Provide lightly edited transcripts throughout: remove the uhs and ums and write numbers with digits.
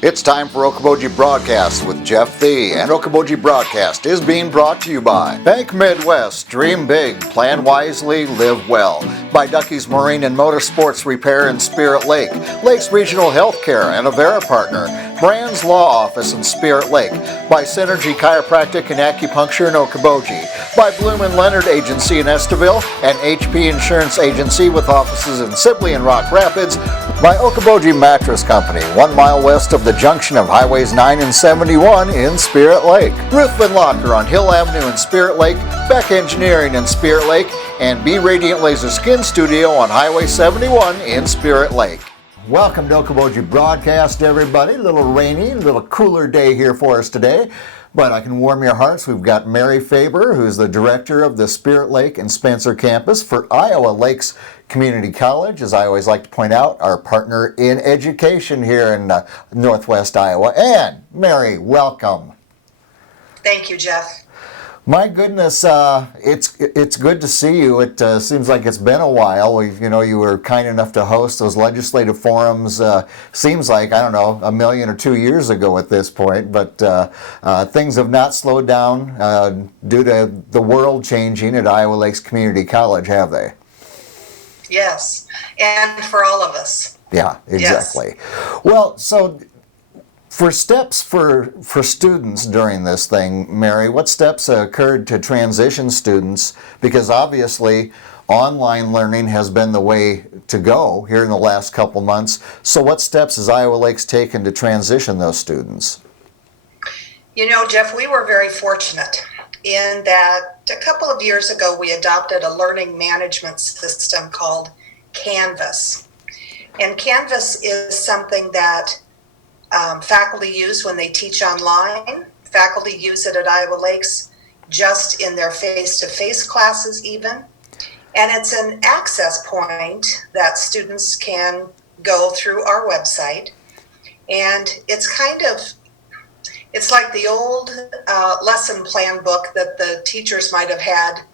It's time for Okoboji Broadcast with Jeff Thee, and Okoboji Broadcast is being brought to you by Bank Midwest, Dream Big, Plan Wisely, Live Well, by Ducky's Marine and Motorsports Repair in Spirit Lake, Lakes Regional Healthcare and Avera Partner, Brand's Law Office in Spirit Lake, by Synergy Chiropractic and Acupuncture in Okoboji, by Bloom and Leonard Agency in Estaville, and HP Insurance Agency with offices in Sibley and Rock Rapids, by Okoboji Mattress Company, 1 mile west of the junction of Highways 9 and 71 in Spirit Lake. Ruthven Locker on Hill Avenue in Spirit Lake, Beck Engineering in Spirit Lake, and B Radiant Laser Skin Studio on Highway 71 in Spirit Lake. Welcome to Okoboji Broadcast, everybody. A little rainy, a little cooler day here for us today, but I can warm your hearts. We've got Mary Faber, who's the director of the Spirit Lake and Spencer campus for Iowa Lakes Community College, as I always like to point out, our partner in education here in Northwest Iowa. And Mary, welcome. Thank you, Jeff. My goodness, it's good to see you. It seems like it's been a while. You were kind enough to host those legislative forums. Seems like, I don't know, a million or 2 years ago at this point. But things have not slowed down due to the world changing at Iowa Lakes Community College, have they? Yes, and for all of us. Yeah, exactly. Yes. Well, so for steps for students during this thing, Mary, what steps occurred to transition students? Because obviously online learning has been the way to go here in the last couple months. So what steps has Iowa Lakes taken to transition those students? You know, Jeff, we were very fortunate in that a couple of years ago we adopted a learning management system called Canvas. And Canvas is something that faculty use when they teach online. Faculty use it at Iowa Lakes just in their face-to-face classes even. And it's an access point that students can go through our website. And it's like the old lesson plan book that the teachers might have had,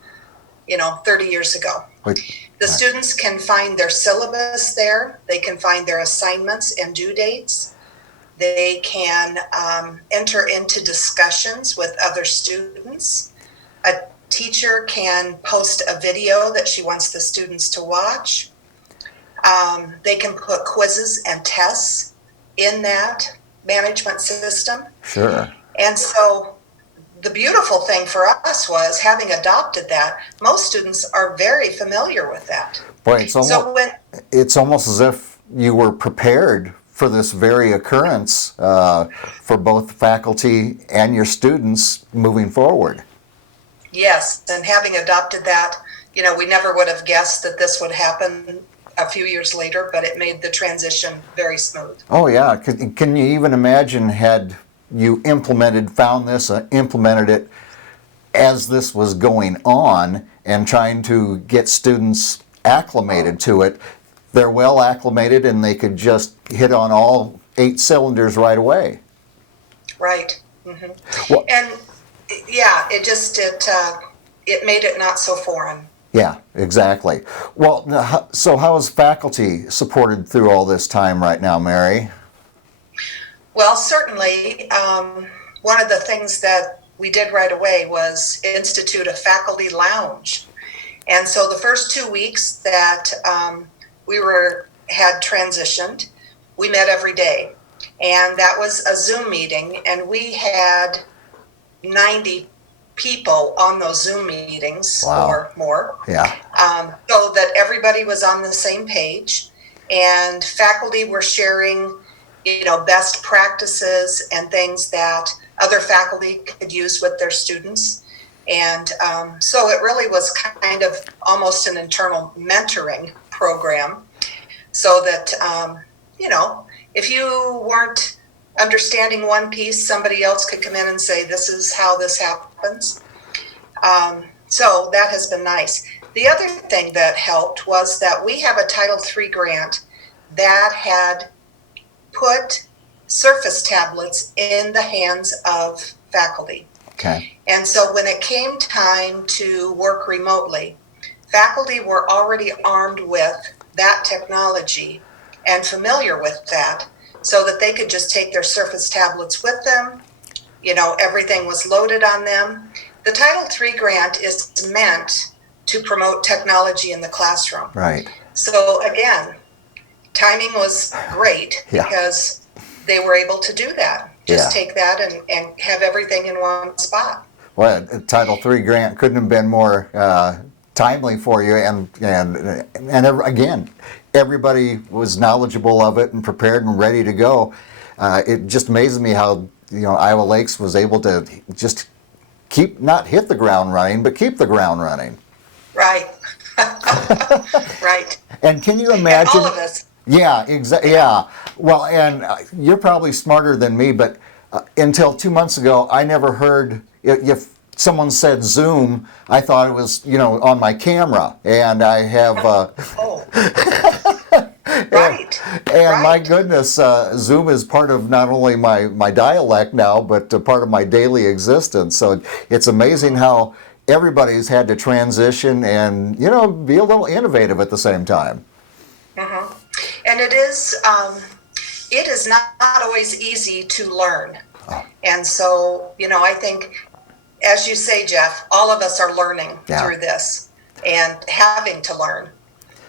30 years ago. The students can find their syllabus there. They can find their assignments and due dates. They can enter into discussions with other students. A teacher can post a video that she wants the students to watch. They can put quizzes and tests in that management system. Sure. And so the beautiful thing for us was, having adopted that, most students are very familiar with that. Boy, it's almost as if you were prepared for this very occurrence for both faculty and your students moving forward. Yes, and having adopted that, we never would have guessed that this would happen a few years later, but it made the transition very smooth. Oh yeah, can you even imagine had you implemented it as this was going on and trying to get students acclimated to it? They're well acclimated and they could just hit on all 8 cylinders right away. Right. Mm-hmm. Well, and yeah, it made it not so foreign. Yeah, exactly. Well, so how is faculty supported through all this time right now, Mary? Well, certainly, one of the things that we did right away was institute a faculty lounge. And so the first 2 weeks that we had transitioned, we met every day. And that was a Zoom meeting, and we had 90 people on those Zoom meetings. Wow. Or more. Yeah. So that everybody was on the same page, and faculty were sharing, best practices and things that other faculty could use with their students. And so it really was kind of almost an internal mentoring program, so that, if you weren't understanding one piece, somebody else could come in and say, this is how this happens. So that has been nice. The other thing that helped was that we have a Title III grant that had put Surface tablets in the hands of faculty. Okay. And so when it came time to work remotely, faculty were already armed with that technology and familiar with that. so that they could just take their Surface tablets with them. Everything was loaded on them. The Title III grant is meant to promote technology in the classroom. Right. So again, timing was great because they were able to do that. Just take that and have everything in one spot. Well, a Title III grant couldn't have been more timely for you, and again, everybody was knowledgeable of it and prepared and ready to go. It just amazes me how Iowa Lakes was able to just not hit the ground running, but keep the ground running. Right. Right. And can you imagine? And all of us. Yeah, exactly. Yeah. Well, and you're probably smarter than me, but until 2 months ago, I never heard if someone said Zoom, I thought it was on my camera, and I have. Right. And my goodness, Zoom is part of not only my dialect now, but part of my daily existence. So it's amazing how everybody's had to transition and be a little innovative at the same time. Mm-hmm. And it is not always easy to learn. Oh. And so, I think, as you say, Jeff, all of us are learning through this and having to learn.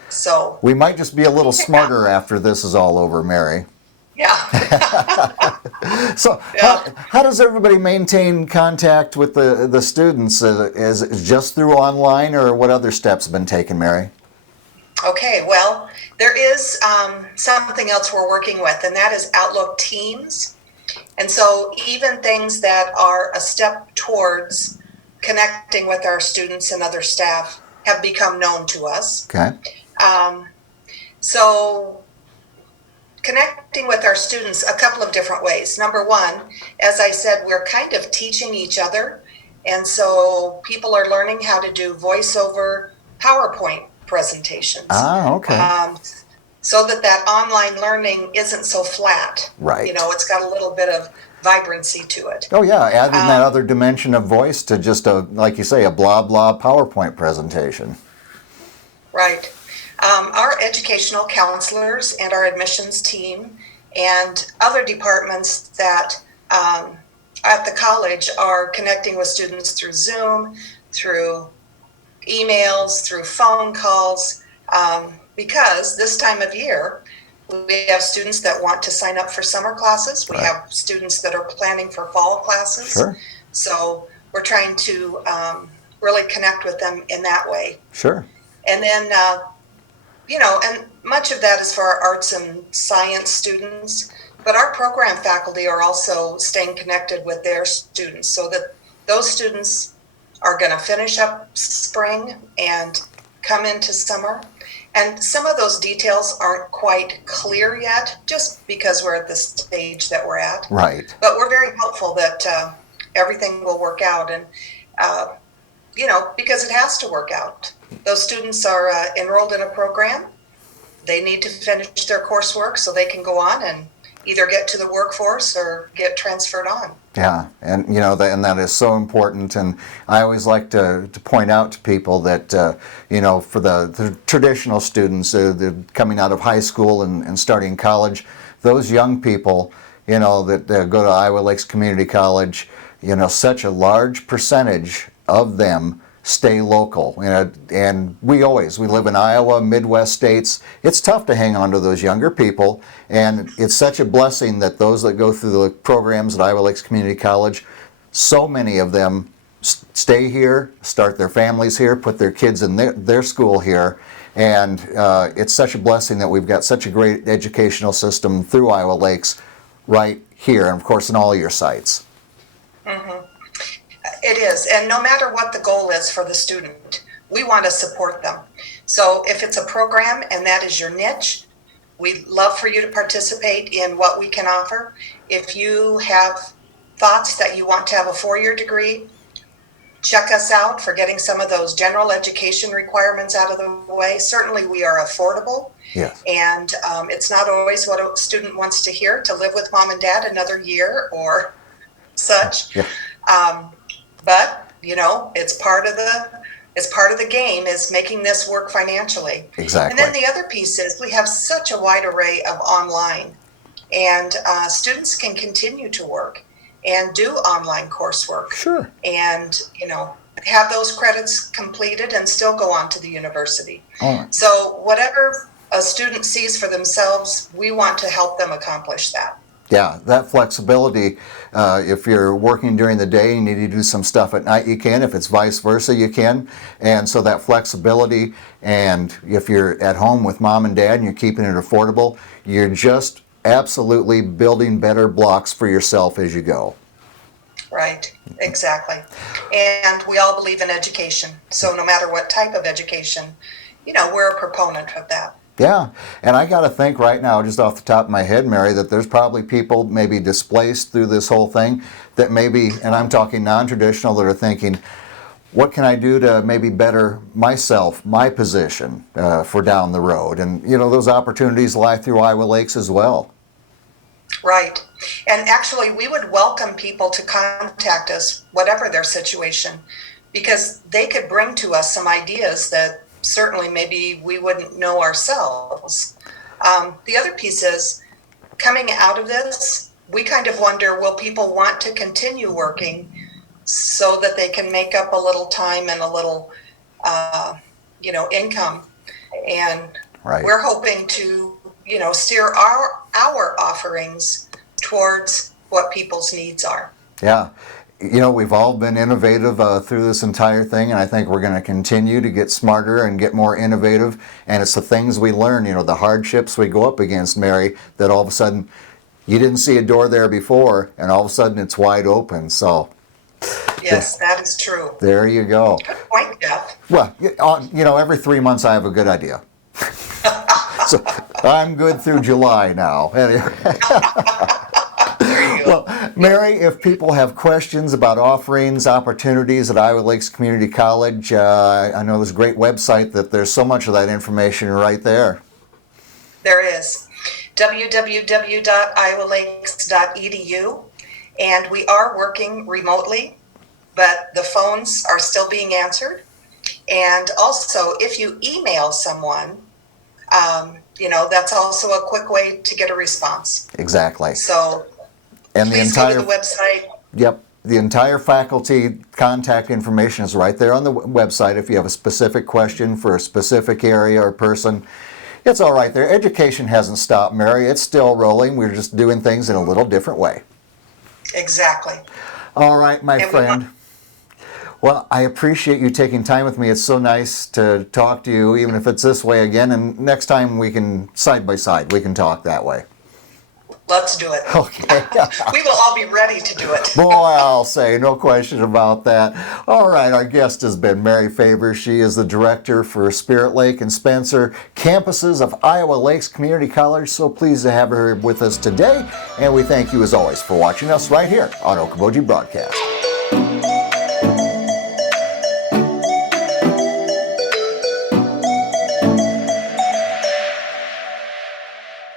So we might just be a little smarter after this is all over, Mary. Yeah. So how does everybody maintain contact with the students? Is it just through online, or what other steps have been taken, Mary? Okay, well, there is something else we're working with, and that is Outlook Teams. And so even things that are a step towards connecting with our students and other staff have become known to us. Okay. So connecting with our students a couple of different ways. Number one, as I said, we're kind of teaching each other. And so people are learning how to do voiceover PowerPoint presentations. Okay. So that online learning isn't so flat. Right. It's got a little bit of vibrancy to it. Oh yeah, adding that other dimension of voice to just like you say, a blah blah PowerPoint presentation. Right. Our educational counselors and our admissions team and other departments that at the college are connecting with students through Zoom, through emails, through phone calls, because this time of year, we have students that want to sign up for summer classes. We have students that are planning for fall classes. Sure. So we're trying to really connect with them in that way. Sure. And then, and much of that is for our arts and science students, but our program faculty are also staying connected with their students so that those students are going to finish up spring and come into summer. And some of those details aren't quite clear yet, just because we're at the stage that we're at. Right. But we're very hopeful that everything will work out, and because it has to work out. Those students are enrolled in a program. They need to finish their coursework so they can go on and either get to the workforce or get transferred on. Yeah, and and that is so important. And I always like to point out to people that for the traditional students coming out of high school and starting college, those young people that go to Iowa Lakes Community College, such a large percentage of them stay local, and we live in Iowa, Midwest states. It's tough to hang on to those younger people, and it's such a blessing that those that go through the programs at Iowa Lakes Community College, so many of them stay here, start their families here, put their kids in their school here, and it's such a blessing that we've got such a great educational system through Iowa Lakes right here, and of course in all your sites. Mm-hmm. It is, and no matter what the goal is for the student, we want to support them. So if it's a program and that is your niche, we'd love for you to participate in what we can offer. If you have thoughts that you want to have a 4-year degree, check us out for getting some of those general education requirements out of the way. Certainly we are affordable. Yes. And it's not always what a student wants to hear, to live with mom and dad another year or such. Yeah. But it's part of the game is making this work financially. Exactly. And then the other piece is we have such a wide array of online and students can continue to work and do online coursework. Sure. And, have those credits completed and still go on to the university. All right. So whatever a student sees for themselves, we want to help them accomplish that. Yeah, that flexibility, if you're working during the day and you need to do some stuff at night, you can. If it's vice versa, you can. And so that flexibility, and if you're at home with mom and dad and you're keeping it affordable, you're just absolutely building better blocks for yourself as you go. Right, exactly. And we all believe in education. So no matter what type of education, we're a proponent of that. Yeah, and I got to think right now, just off the top of my head, Mary, that there's probably people maybe displaced through this whole thing that maybe, and I'm talking non-traditional, that are thinking, what can I do to maybe better myself, my position for down the road? And, those opportunities lie through Iowa Lakes as well. Right. And actually, we would welcome people to contact us, whatever their situation, because they could bring to us some ideas that certainly maybe we wouldn't know ourselves. The other piece is, coming out of this, we kind of wonder, will people want to continue working so that they can make up a little time and a little, income? And right. We're hoping to, steer our offerings towards what people's needs are. Yeah. We've all been innovative through this entire thing, and I think we're going to continue to get smarter and get more innovative. And it's the things we learn, the hardships we go up against, Mary, that all of a sudden you didn't see a door there before, and all of a sudden it's wide open. So, yes, that is true. There you go. Good point, Jeff. Well, every 3 months I have a good idea. So I'm good through July now. Anyway. Well, Mary, if people have questions about offerings, opportunities at Iowa Lakes Community College, I know there's a great website that there's so much of that information right there. There is. www.iowalakes.edu. And we are working remotely, but the phones are still being answered. And also, if you email someone, that's also a quick way to get a response. Exactly. So and please go to the website. Yep. The entire faculty contact information is right there on the website. If you have a specific question for a specific area or person, it's all right there. Education hasn't stopped, Mary. It's still rolling. We're just doing things in a little different way. Exactly. All right, my friend. Well, I appreciate you taking time with me. It's so nice to talk to you, even if it's this way again. And next time we can, side by side, we can talk that way. Let's do it. Okay. We will all be ready to do it. Boy, I'll say, no question about that. All right, our guest has been Mary Faber. She is the director for Spirit Lake and Spencer campuses of Iowa Lakes Community College. So pleased to have her with us today. And we thank you, as always, for watching us right here on Okoboji Broadcast.